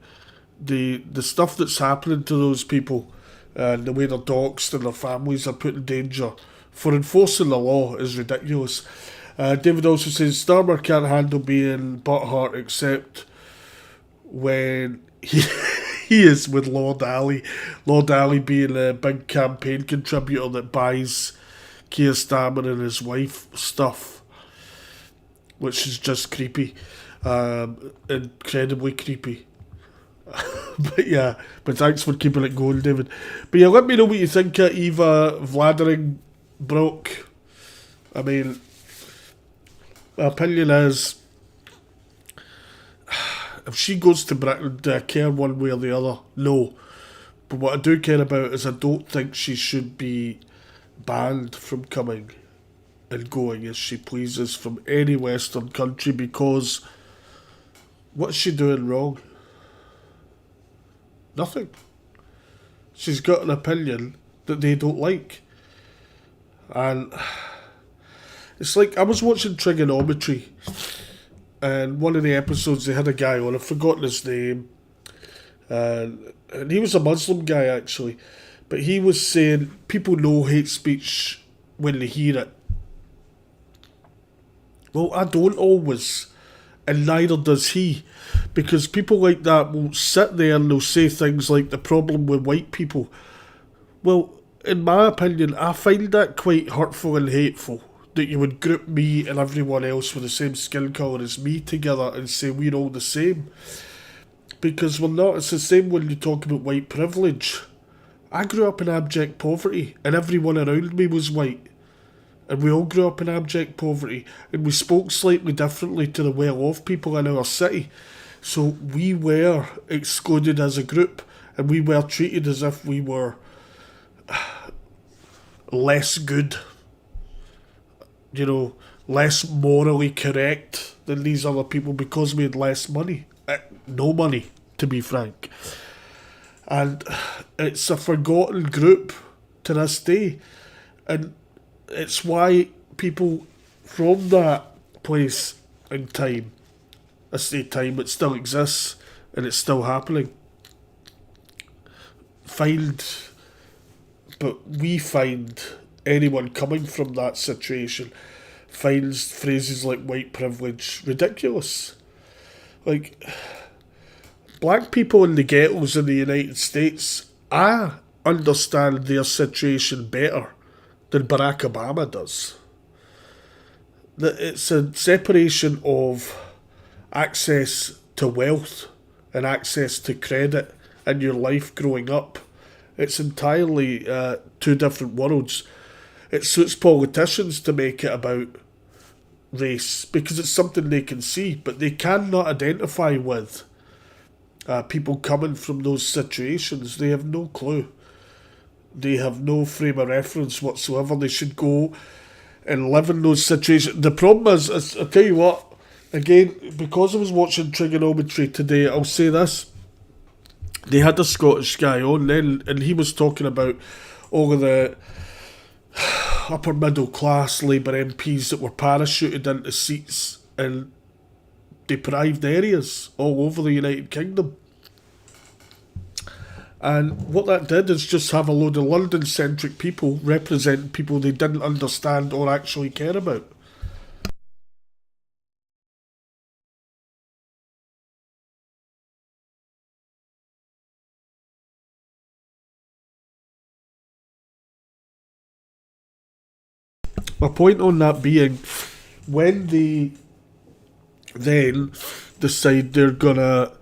stuff that's happening to those people, and the way they're doxxed and their families are put in danger for enforcing the law is ridiculous. David also says Starmer can't handle being butthurt except when he is with Lord Ali. Lord Ali being a big campaign contributor that buys Keir Starmer and his wife stuff, which is just creepy, incredibly creepy. But thanks for keeping it going, David. But yeah, let me know what you think of Eva Vlaardingbroek. I mean, my opinion is, if she goes to Britain, do I care one way or the other? No. But what I do care about is I don't think she should be banned from coming and going as she pleases from any Western country, because what's she doing wrong? Nothing. She's got an opinion that they don't like. And it's like, I was watching Trigonometry, and one of the episodes they had a guy on, I've forgotten his name, and he was a Muslim guy actually, but he was saying people know hate speech when they hear it. Well, I don't always, and neither does he, because people like that will sit there and they'll say things like the problem with white people. Well, in my opinion, I find that quite hurtful and hateful, that you would group me and everyone else with the same skin colour as me together and say we're all the same. Because we're not. It's the same when you talk about white privilege. I grew up in abject poverty and everyone around me was white. And we all grew up in abject poverty and we spoke slightly differently to the well-off people in our city. So we were excluded as a group and we were treated as if we were less good, you know, less morally correct than these other people because we had less money. No money, to be frank. And it's a forgotten group to this day. And it's why people from that place and time, I say time, it still exists and it's still happening, we find anyone coming from that situation finds phrases like white privilege ridiculous. Like, black people in the ghettos in the United States, I understand their situation better than Barack Obama does. That it's a separation of access to wealth and access to credit in your life growing up. It's entirely two different worlds. It suits politicians to make it about race because it's something they can see, but they cannot identify with people coming from those situations. They have no clue. They have no frame of reference whatsoever. They should go and live in those situations. The problem is I'll tell you what, again, because I was watching Trigonometry today, I'll say this. They had a Scottish guy on then, and he was talking about all of the upper middle class Labour MPs that were parachuted into seats in deprived areas all over the United Kingdom. And what that did is just have a load of London-centric people representing people they didn't understand or actually care about. My point on that being, when they then decide they're gonna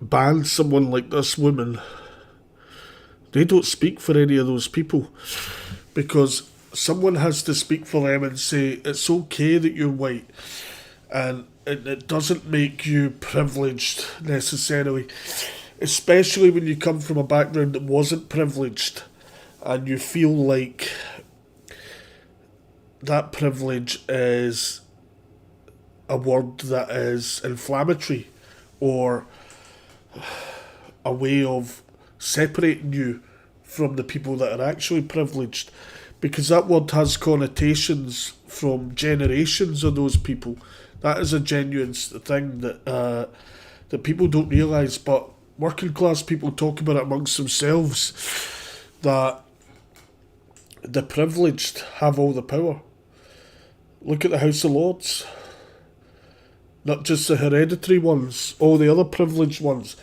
ban someone like this woman, they don't speak for any of those people, because someone has to speak for them and say it's okay that you're white and it doesn't make you privileged necessarily, especially when you come from a background that wasn't privileged and you feel like that privilege is a word that is inflammatory or a way of separating you from the people that are actually privileged, because that word has connotations from generations of those people. That is a genuine thing that that people don't realise, but working class people talk about it amongst themselves, that the privileged have all the power. Look at the House of Lords. Not just the hereditary ones, all the other privileged ones.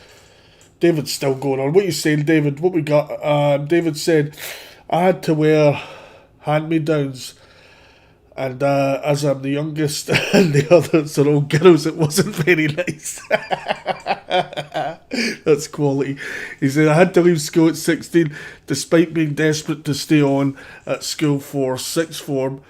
David's still going on. What are you saying, David? What we got? David said, I had to wear hand-me-downs, and as I'm the youngest and the others are all girls, it wasn't very nice. That's quality. He said, I had to leave school at 16 despite being desperate to stay on at school for sixth form.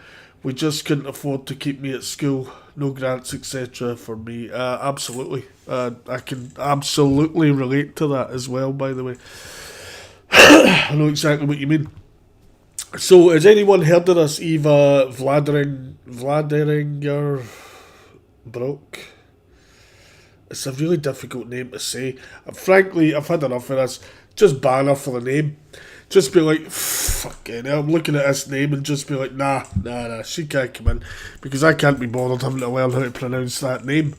We just couldn't afford to keep me at school. No grants, etc. for me. Absolutely. I can absolutely relate to that as well, by the way. I know exactly what you mean. So, has anyone heard of this Eva Vlaardingbroek? It's a really difficult name to say. Frankly, I've had enough of this. Just ban her for the name. just be like, fucking hell, I'm looking at this name and just be like, nah, she can't come in because I can't be bothered having to learn how to pronounce that name.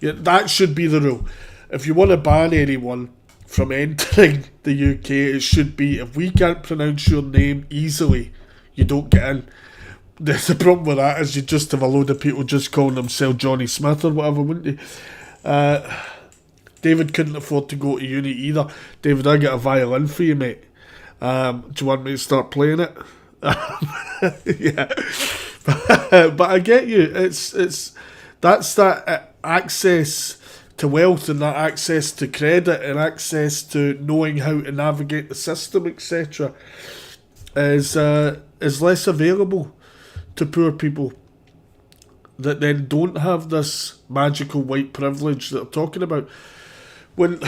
Yeah, that should be the rule. If you want to ban anyone from entering the UK, it should be if we can't pronounce your name easily, you don't get in. The problem with that is you just have a load of people just calling themselves Johnny Smith or whatever, wouldn't you? David couldn't afford to go to uni either. David, I get a violin for you, mate. Do you want me to start playing it? Yeah, but I get you. It's that's that access to wealth and that access to credit and access to knowing how to navigate the system, etc. is less available to poor people that then don't have this magical white privilege that I'm talking about. When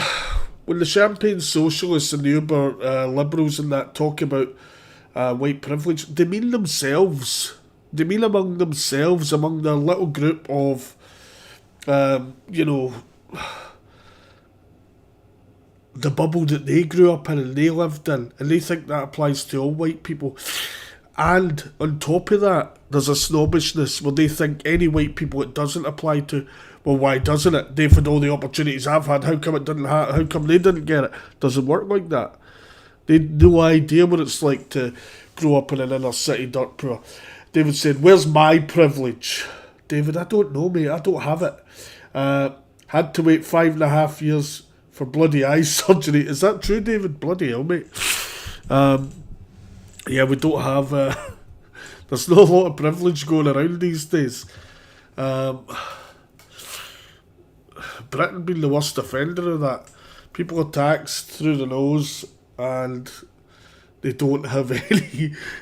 the champagne socialists and the uber liberals and that talk about white privilege, they mean themselves. They mean among themselves, among their little group of, the bubble that they grew up in and they lived in, and they think that applies to all white people. And on top of that, there's a snobbishness where they think any white people it doesn't apply to. Well, why doesn't it? They've had all the opportunities I've had. How come it didn't? How come they didn't get it? Doesn't work like that. They had no idea what it's like to grow up in an inner city dirt poor. David said, "Where's my privilege?" David, I don't know, mate. I don't have it. Had to wait 5.5 years for bloody eye surgery. Is that true, David? Bloody hell, mate. Yeah, we don't have... there's not a lot of privilege going around these days. Britain being the worst offender of that. People are taxed through the nose and they don't have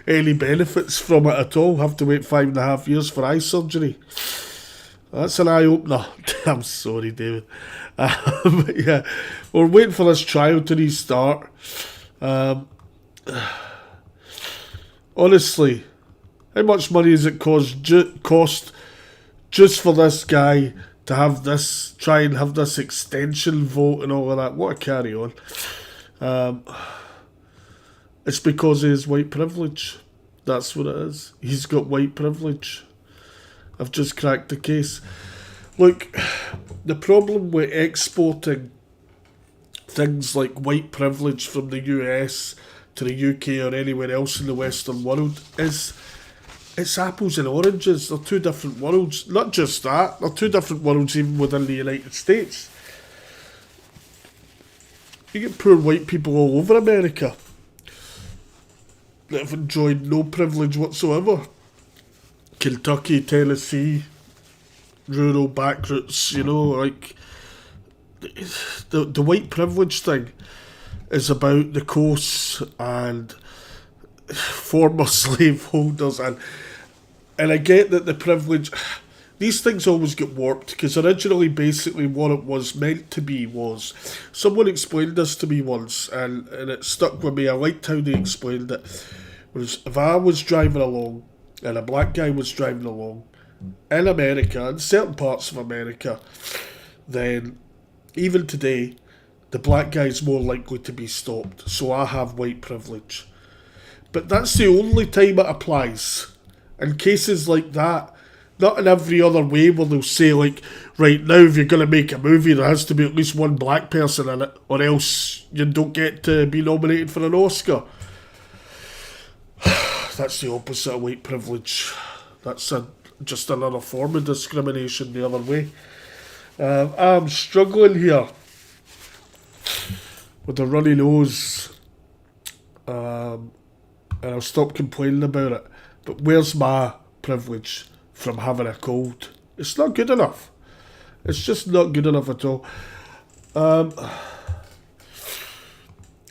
any benefits from it at all. Have to wait 5.5 years for eye surgery. That's an eye-opener. I'm sorry, David. Yeah, we're waiting for this trial to restart. Honestly, how much money does it cost just for this guy to have this, try and have this extension vote and all of that? What a carry on. It's because of his white privilege. That's what it is. He's got white privilege. I've just cracked the case. Look, the problem with exporting things like white privilege from the US to the UK or anywhere else in the Western world is it's apples and oranges. They're two different worlds. Not just that, they're two different worlds even within the United States. You get poor white people all over America that have enjoyed no privilege whatsoever. Kentucky, Tennessee, rural backroads, like the white privilege thing is about the coasts and former slaveholders and I get that the privilege, these things always get warped because originally basically what it was meant to be was, someone explained this to me once and it stuck with me. I liked how they explained it. Was if I was driving along and a black guy was driving along in America, in certain parts of America, then even today, the black guy's more likely to be stopped. So I have white privilege. But that's the only time it applies. In cases like that, not in every other way where they'll say, like, right now, if you're going to make a movie, there has to be at least one black person in it, or else you don't get to be nominated for an Oscar. That's the opposite of white privilege. That's just another form of discrimination the other way. I'm struggling here with a runny nose, and I'll stop complaining about it. But where's my privilege from having a cold? It's not good enough. It's just not good enough at all. I'm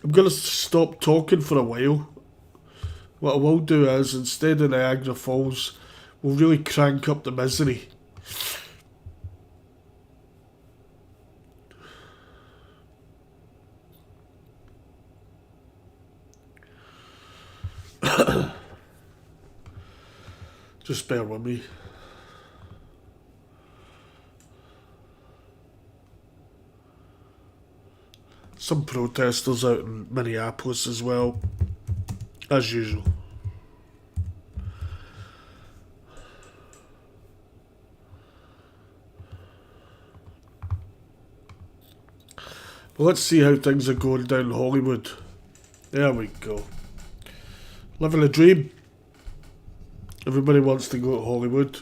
going to stop talking for a while. What I will do is, instead of Niagara Falls, we'll really crank up the misery. Just bear with me. Some protesters out in Minneapolis as well. as usual. But let's see how things are going down in Hollywood. There we go. Living a dream. Everybody wants to go to Hollywood.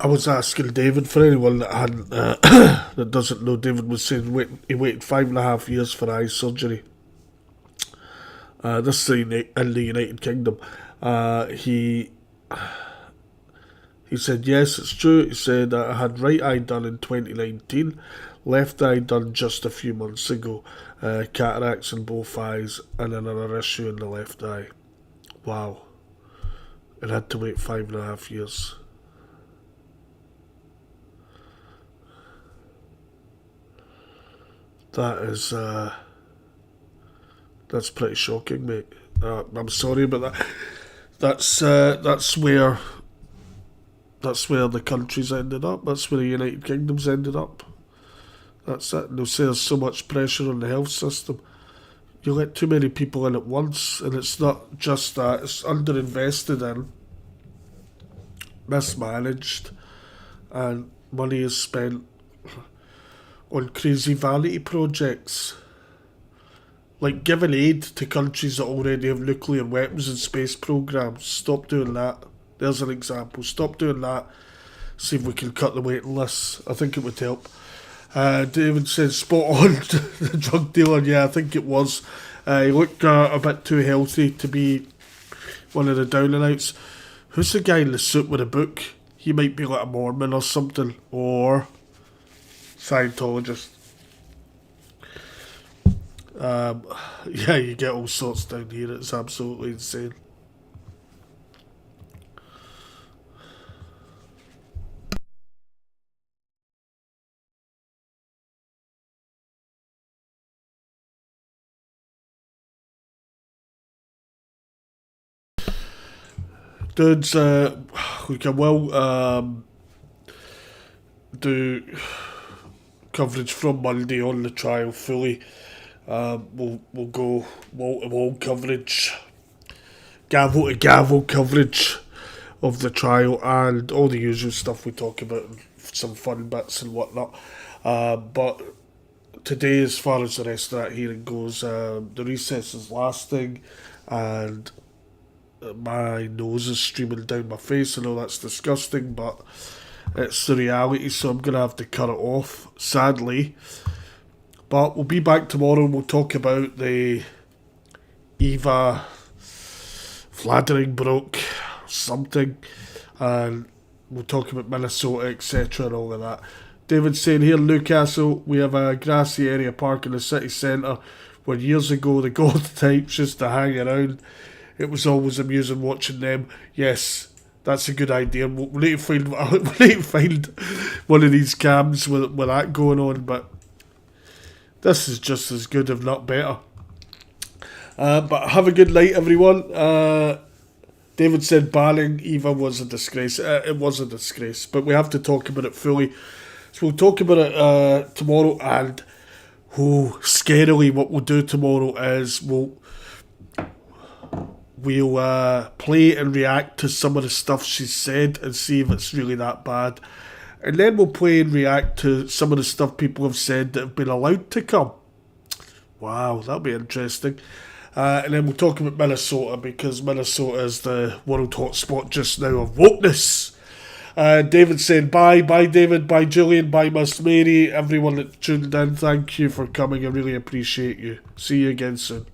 I was asking David, for anyone that hadn't that doesn't know, David was saying he waited 5.5 years for eye surgery. This is in the United Kingdom. He said, yes, it's true. He said, I had right eye done in 2019, left eye done just a few months ago, cataracts in both eyes, and another issue in the left eye. Wow. And had to wait 5.5 years. That is, that's pretty shocking, mate. I'm sorry about that. That's where the country's ended up. That's where the United Kingdom's ended up. That's it. And they'll say there's so much pressure on the health system. You let too many people in at once, and it's not just that. It's underinvested in, mismanaged, and money is spent on crazy vanity projects. Like giving aid to countries that already have nuclear weapons and space programs. Stop doing that. There's an example. Stop doing that. See if we can cut the waiting lists. I think it would help. David said spot on the drug dealer. Yeah, I think it was. He looked a bit too healthy to be one of the down and outs. Who's the guy in the suit with a book? He might be like a Mormon or something, or Scientologist. Yeah, you get all sorts down here. It's absolutely insane. Dudes, we can well do coverage from Monday on the trial fully. We'll go wall to wall coverage, gavel to gavel coverage of the trial, and all the usual stuff we talk about, some fun bits and whatnot. But today, as far as the rest of that hearing goes, the recess is lasting, and my nose is streaming down my face. I know that's disgusting, but it's the reality, so I'm going to have to cut it off, sadly. But we'll be back tomorrow and we'll talk about the Eva Vlaardingbroek something, and we'll talk about Minnesota, etc. and all of that. David's saying here in Newcastle, we have a grassy area park in the city centre where years ago the goth types used to hang around. It was always amusing watching them. Yes, that's a good idea. We'll need to find one of these cams with that going on, but this is just as good, if not better. But have a good night, everyone. David said banning Eva was a disgrace. It was a disgrace, but we have to talk about it fully. So we'll talk about it tomorrow, and scarily what we'll do tomorrow is we'll play and react to some of the stuff she said and see if it's really that bad. And then we'll play and react to some of the stuff people have said that have been allowed to come. Wow, that'll be interesting. And then we'll talk about Minnesota, because Minnesota is the world hotspot just now of wokeness. David saying bye David, bye Julian, bye Miss Mary, everyone that tuned in, thank you for coming, I really appreciate you. See you again soon.